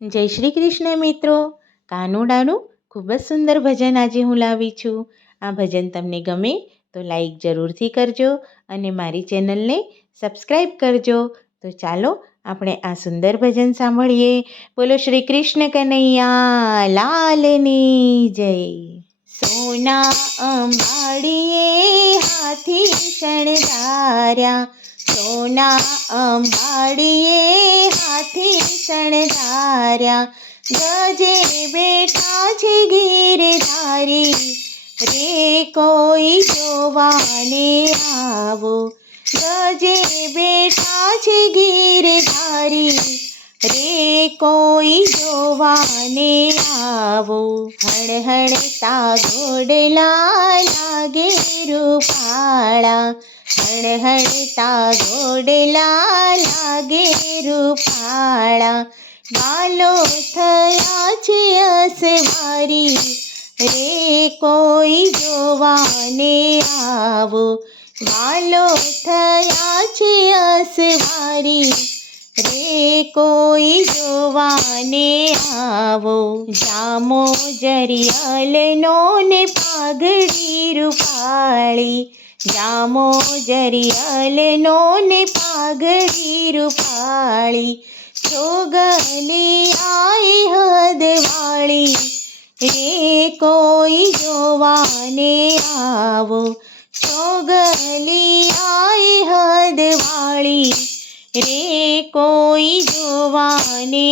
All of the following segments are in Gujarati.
જય શ્રી કૃષ્ણ મિત્રો. કાનુડાનું ખૂબ જ સુંદર ભજન આજે હું લાવી છું. આ ભજન તમને ગમે તો લાઈક જરૂરથી કરજો અને મારી ચેનલને સબસ્ક્રાઈબ કરજો. તો ચાલો આપણે આ સુંદર ભજન સાંભળીએ. બોલો શ્રી કૃષ્ણ કનૈયા લાલની જય. સોના અંબાડીએ હાથી શણગાર્યા, સોના અંબાડીએ હાથી શણગાર્યા, ગજે બેઠા છે ગીરધારી, રે કોઈ જોવાને આવો. ગજે બેઠા છે ગીરધારી, રે કોઈ જોવાને આવો. હણહણતા ઘોડલા લાગે રૂપાળા, હણહણતા ઘોડલા લાગે રૂપાળા, બાલો થયા છે અસવારી, રે કોઈ જોવાને આવો. બાલો થયા છે અસવારી, રે કોઈ જોવાને આવો. જામો જરિયલનો ને પાઘડી રૂપાળી, જામો જરિયલનો ને પાઘડી રૂપાળી, છોગલી આઈ હદવાળી, રે કોઈ જોવાને આવો. છોગલી આઈ હદવાળી, રે કોઈ જોવાને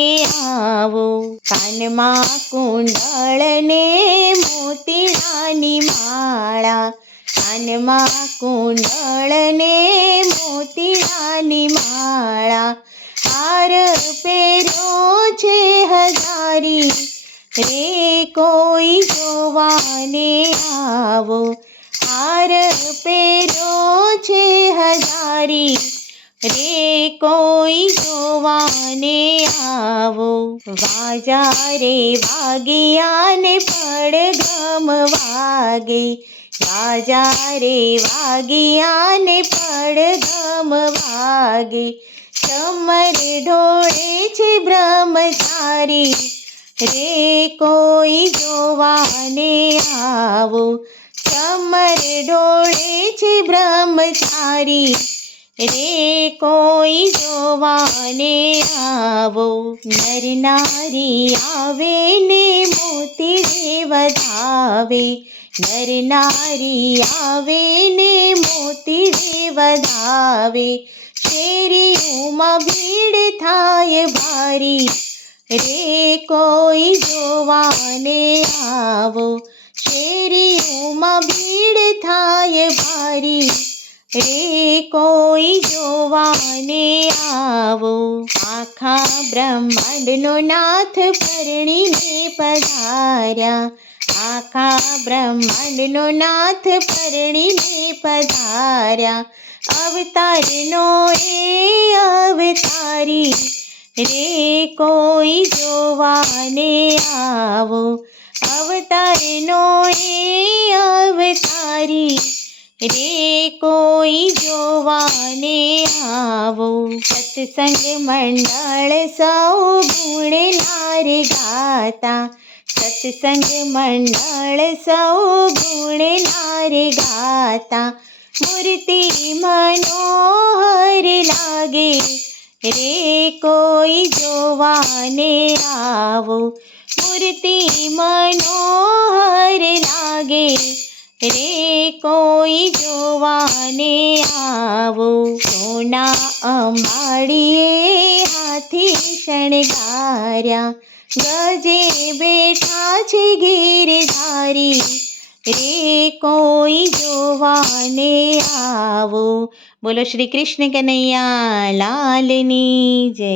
આવો. કાનમાં કુંડળ ને મોતીડાની માળા, કાનમાં કુંડળ ને મોતીડાની માળા, હાર પહેર્યો છે હજારી, રે કોઈ જોવાને આવો. હાર પહેર્યો છે હજારી, રે કોઈ જોવાને આવો. વાજા રે વાગ્યા ને પડઘમ વાગે, વાજા રે વાગ્યા ને પડઘમ વાગે, ચમર ઢોળે છે બ્રહ્મચારી, રે કોઈ જોવાને આવો. ચમર ઢોળે છે બ્રહ્મચારી, રે કોઈ જોવાને આવો. નર નારી આવે ને મોતીડે વધાવે, નર નારી આવે ને મોતીડે વધાવે, શેરીઓમાં ભીડ થાય ભારી, રે કોઈ જોવાને આવો. શેરીઓમાં ભીડ થાય ભારી, રે કોઈ જોવાને આવો. આખા બ્રહ્માંડનો નાથ પરણીને પધાર્યા, આખા બ્રહ્માંડનો નાથ પરણીને પધાર્યા, અવતારનો એ અવતારી, રે કોઈ જોવાને આવો. અવતારનો એ અવતારી, રે કોઈ જોવાને આવો. સત્સંગ મંડળ સૌ ગુણલા રે ગાતા, સત્સંગ મંડળ સૌ ગુણલા રે ગાતા, મૂર્તિ મનોહર લાગે, રે કોઈ જોવાને આવો. મૂર્તિ મનોહર લાગે, રે કોઈ જોવાને આવો. સોના અંબાડીએ હાથી શણગાર્યા, ગજે બેઠા છે ગીરધારી, રે કોઈ જોવાને આવો. બોલો શ્રી કૃષ્ણ કનૈયા લાલની જય.